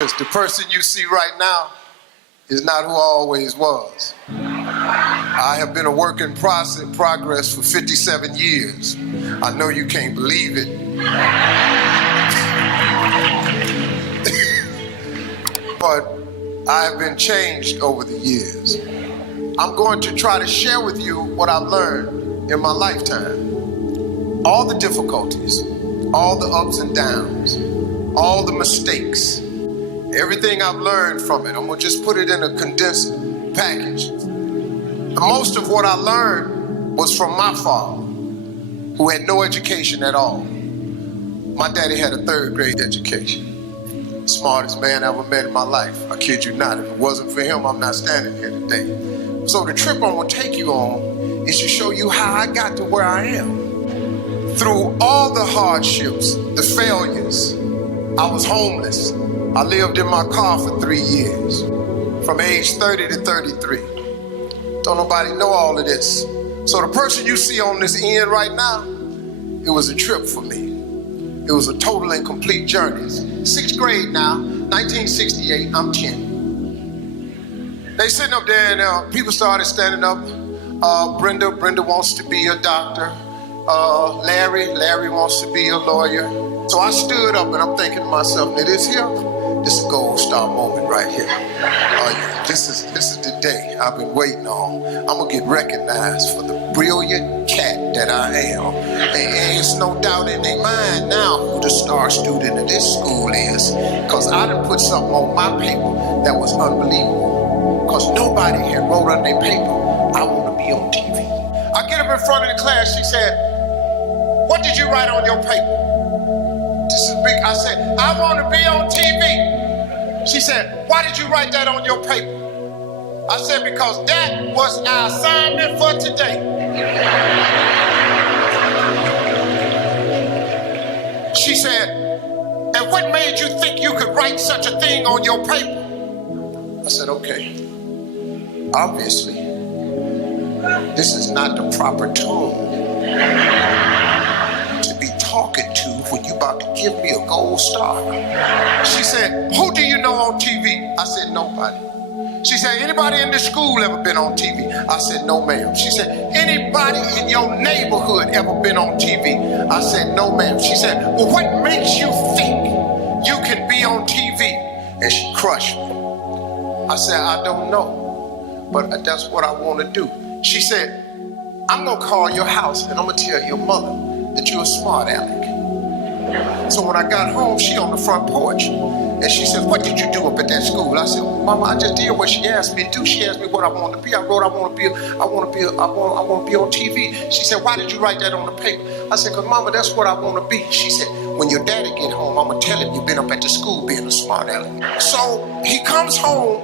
The person you see right now is not who I always was. I have been a work in progress for 57 years. I know you can't believe it. But I have been changed over the years. I'm going to try to share with you what I've learned in my lifetime. All the difficulties, all the ups and downs, all the mistakes, everything I've learned from it. I'm gonna just put it in a condensed package. And most of what I learned was from my father, who had no education at all. My daddy had a 3rd grade education. Smartest man I ever met in my life. I kid you not. If it wasn't for him, I'm not standing here today. So the trip I'm gonna take you on is to show you how I got to where I am. Through all the hardships, the failures, I was homeless. I lived in my car for 3 years, from age 30 to 33. Don't nobody know all of this. So the person you see on this end right now, it was a trip for me. It was a total and complete journey. 6th grade now, 1968, I'm 10. They sitting up there and people started standing up. Brenda wants to be a doctor. Larry wants to be a lawyer. So I stood up and I'm thinking to myself, now this is a gold star moment right here. Oh yeah, this is the day I've been waiting on. I'm gonna get recognized for the brilliant cat that I am. And it's no doubt in their mind now who the star student of this school is, because I done put something on my paper that was unbelievable. Because nobody had wrote on their paper, I want to be on TV. I get up in front of the class, she said, what did you write on your paper? This is big. I said, I want to be on TV. She said, why did you write that on your paper? I said, because that was our assignment for today. She said, and what made you think you could write such a thing on your paper? I said, okay, obviously, this is not the proper tone to be talking to when you about to give me a gold star. She said, who do you know on TV? I said, nobody. She said, anybody in this school ever been on TV? I said, no ma'am. She said, anybody in your neighborhood ever been on TV? I said, no ma'am. She said, well, what makes you think you can be on TV? And she crushed me. I said, I don't know, but that's what I want to do. She said, I'm gonna call your house and I'm gonna tell your mother that you're a smart aleck. So when I got home, she on the front porch, and she said, what did you do up at that school? I said, well, Mama, I just did what she asked me to do. She asked me what I wanted to be. I wrote, I want to be on TV. She said, why did you write that on the paper? I said, because Mama, that's what I want to be. She said, when your daddy get home, I'm gonna tell him you've been up at the school being a smart aleck. So he comes home,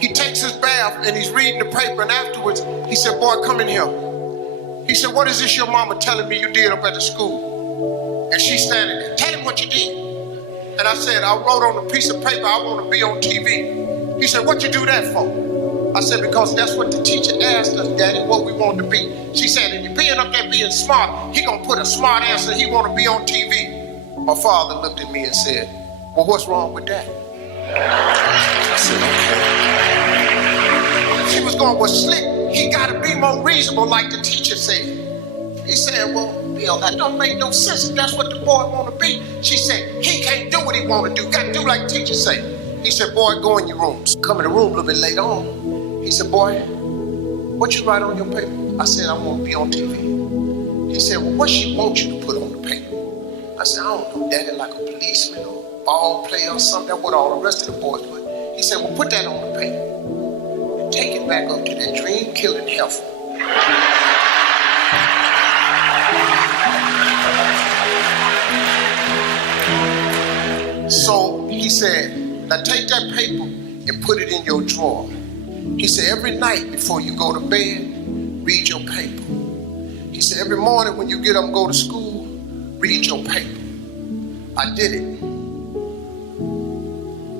he takes his bath, and he's reading the paper, and afterwards, he said, boy, come in here. He said, what is this your mama telling me you did up at the school? And she's standing there. Tell him what you did. And I said, I wrote on a piece of paper, I want to be on TV. He said, what you do that for? I said, because that's what the teacher asked us, Daddy, what we want to be. She said, and you're being up there being smart, he going to put a smart answer, he want to be on TV. My father looked at me and said, well, what's wrong with that? I said, okay. She was going, well, Slick, he got to be more reasonable like the teacher said. He said, well, Bill, that don't make no sense if that's what the boy want to be. She said, he can't do what he want to do. Got to do like the teacher say. He said, boy, go in your rooms. Come in the room a little bit later on. He said, boy, what you write on your paper? I said, I want to be on TV. He said, well, what she want you to put on the paper? I said, I don't know, Daddy, like a policeman or a ball player or something. That's what all the rest of the boys put. He said, well, put that on the paper. Take it back up to that dream-killing heifer. So he said, now take that paper and put it in your drawer. He said, every night before you go to bed, read your paper. He said, every morning when you get up and go to school, read your paper. I did it.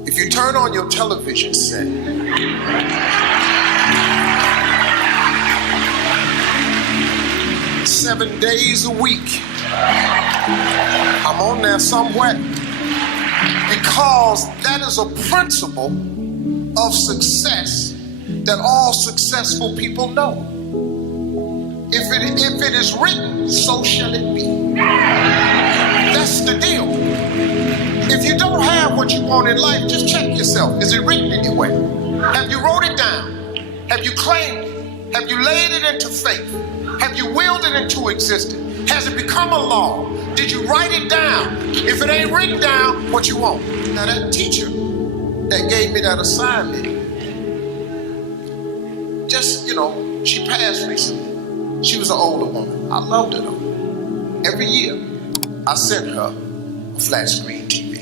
If you turn on your television set, 7 days a week, I'm on there somewhere, because that is a principle of success that all successful people know. If it is written, so shall it be. That's the deal. If you don't have what you want in life, just check yourself. Is it written anywhere? Have you wrote it down? Have you claimed it? Have you laid it into faith? Have you willed it into existence? Has it become a law? Did you write it down? If it ain't written down, what you want? Now that teacher that gave me that assignment, just, she passed recently. She was an older woman. I loved her though. Every year, I sent her a flat screen TV.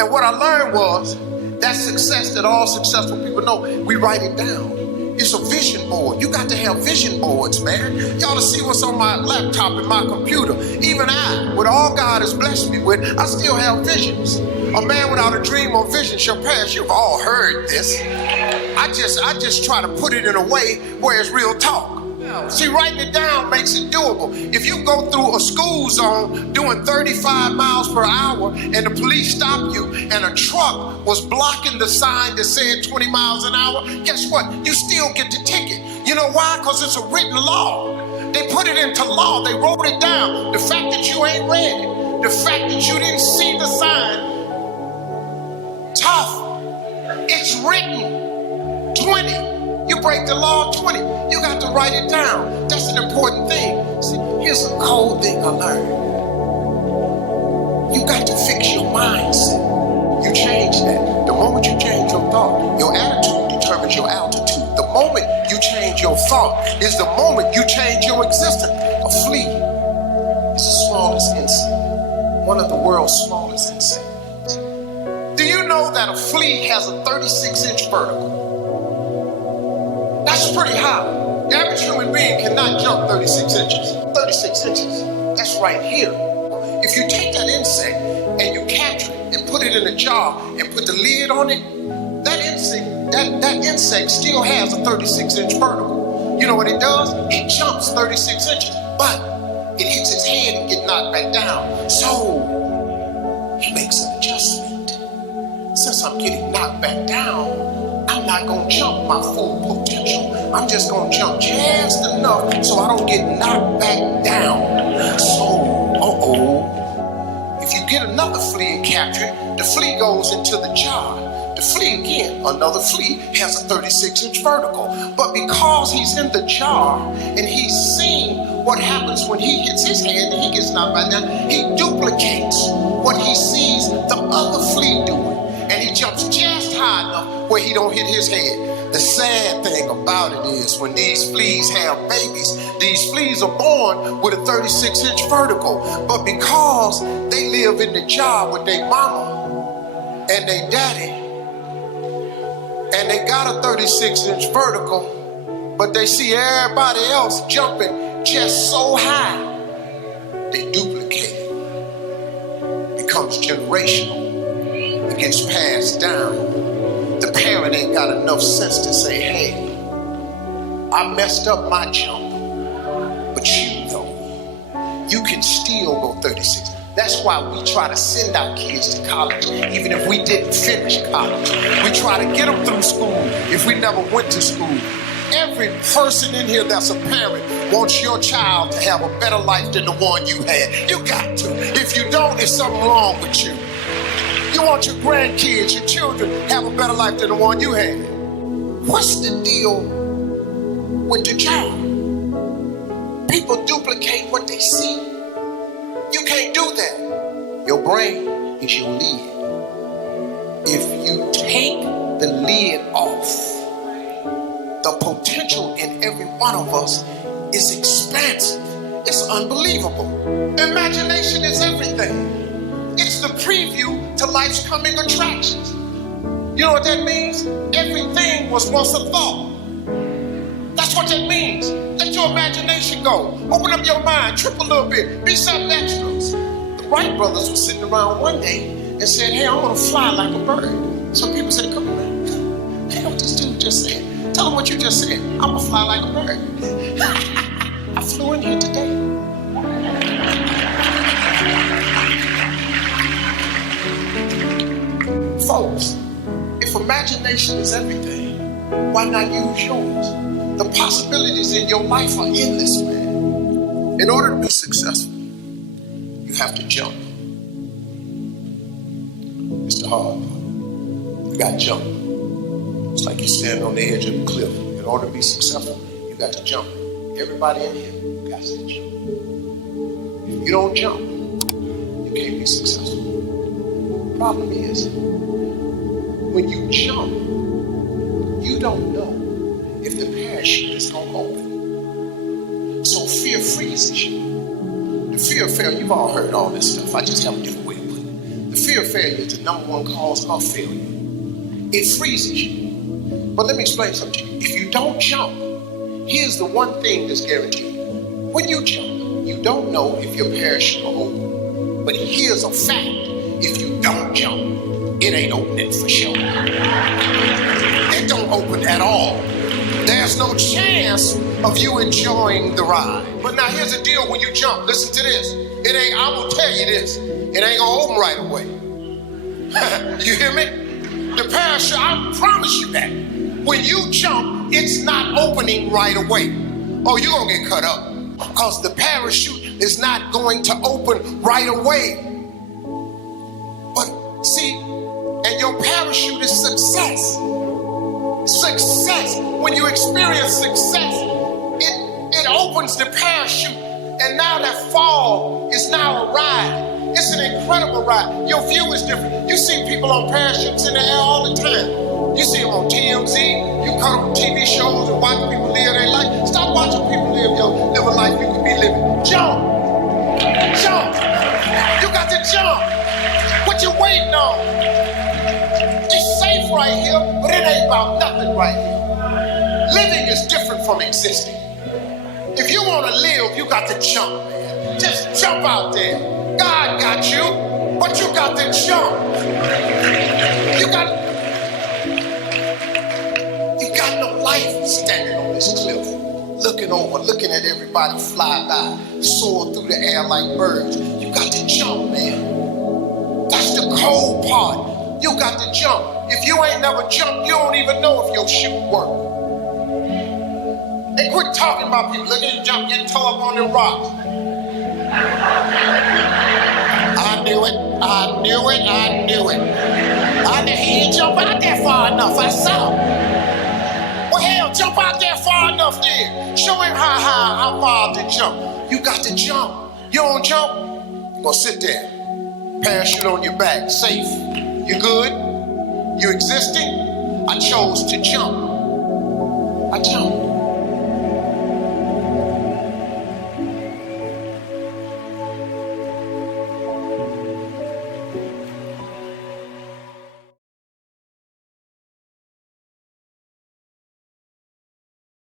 And what I learned was that success that all successful people know, we write it down. It's a vision board. You got to have vision boards, man. You ought to see what's on my laptop and my computer. Even I, with all God has blessed me with, I still have visions. A man without a dream or vision shall perish. You've all heard this. I just try to put it in a way where it's real talk. See, writing it down makes it doable. If you go through a school zone doing 35 miles per hour and the police stop you and a truck was blocking the sign that said 20 miles an hour, guess what? You still get the ticket. You know why? Because it's a written law. They put it into law. They wrote it down. The fact that you ain't read it, the fact that you didn't see the sign, tough. It's written. 20. You break the law, 20. You got to write it down. That's an important thing. See, here's a cold thing I learned. You got to fix your mindset. You change that. The moment you change your thought, your attitude determines your altitude. The moment you change your thought is the moment you change your existence. A flea is the smallest insect, one of the world's smallest insects. Do you know that a flea has a 36-inch vertical? That's pretty high. The average human being cannot jump 36 inches. 36 inches. That's right here. If you take that insect and you capture it and put it in a jar and put the lid on it, that insect still has a 36-inch vertical. You know what it does? It jumps 36 inches, but it hits its head and gets knocked back down. So he makes an adjustment. Since I'm getting knocked back down, I'm not going to jump my full potential. I'm just going to jump just enough so I don't get knocked back down. So, if you get another flea and capture it, the flea goes into the jar. The flea again, another flea, has a 36-inch vertical. But because he's in the jar and he's seen what happens when he hits his head and he gets knocked back down, he duplicates what he sees the other flea doing. And he jumps just high enough where he don't hit his head. The sad thing about it is when these fleas have babies, these fleas are born with a 36-inch vertical. But because they live in the jar with their mama and their daddy, and they got a 36-inch vertical, but they see everybody else jumping just so high, they duplicate it. Becomes generational. It gets passed down. The parent ain't got enough sense to say, hey, I messed up my jump, but you know, you can still go 36. That's why we try to send our kids to college, even if we didn't finish college. We try to get them through school if we never went to school. Every person in here that's a parent wants your child to have a better life than the one you had. You got to. If you don't, there's something wrong with you. You want your grandkids, your children, have a better life than the one you had. What's the deal with the job? People duplicate what they see. You can't do that. Your brain is your lid. If you take the lid off, the potential in every one of us is expansive. It's unbelievable. Imagination is everything. It's the preview to life's coming attractions. You know what that means? Everything was once a thought. That's what that means. Let your imagination go. Open up your mind, trip a little bit, be something extra. The Wright brothers were sitting around one day and said, hey, I want to fly like a bird. Some people said, come on, hey, what this dude just said? Tell them what you just said. I'm going to fly like a bird. I flew in here today. imagination is everything. Why not use yours? The possibilities in your life are endless, man. In order to be successful, you have to jump. It's the hard part. You got to jump. It's like you're standing on the edge of a cliff. In order to be successful, you got to jump. Everybody in here, you got to jump. If you don't jump, you can't be successful. The problem is, when you jump, you don't know if the parachute is going to open. So fear freezes you. The fear of failure, you've all heard all this stuff. I just have a different way to put it. The fear of failure is the number one cause of failure. It freezes you. But let me explain something to you. If you don't jump, here's the one thing that's guaranteed. When you jump, you don't know if your parachute will open. But here's a fact. If you don't jump, it ain't opening for sure. It don't open at all. There's no chance of you enjoying the ride. But now here's the deal when you jump. Listen to this. It ain't, I will tell you this. It ain't gonna open right away. You hear me? The parachute, I promise you that. When you jump, it's not opening right away. Oh, you're gonna get cut up. Because the parachute is not going to open right away. But see, and your parachute is success. Success. When you experience success, it opens the parachute. And now that fall is now a ride. It's an incredible ride. Your view is different. You see people on parachutes in the air all the time. You see them on TMZ. You cut on TV shows and watch people live their life. Stop watching people live a life you could be living. Jump. Jump. You got to jump. What you waiting on? It's safe right here, but it ain't about nothing right here. Living is different from existing. If you want to live, you got to jump, man. Just jump out there. God got you, but you got to jump. You got no life standing on this cliff, looking over, looking at everybody fly by, soar through the air like birds. You got to jump, man. That's the cold part. You got to jump. If you ain't never jumped, you don't even know if your chute works. And quit talking about people. Look at you jump, getting toe up on them rocks. I knew it. I knew it. I knew it. He didn't jump out there far enough. I saw. Well, hell, jump out there far enough then. Show him how far to jump. You got to jump. You don't jump, you're gonna sit there. Parachute on your back, safe. You good? You existing? I chose to jump. I jumped.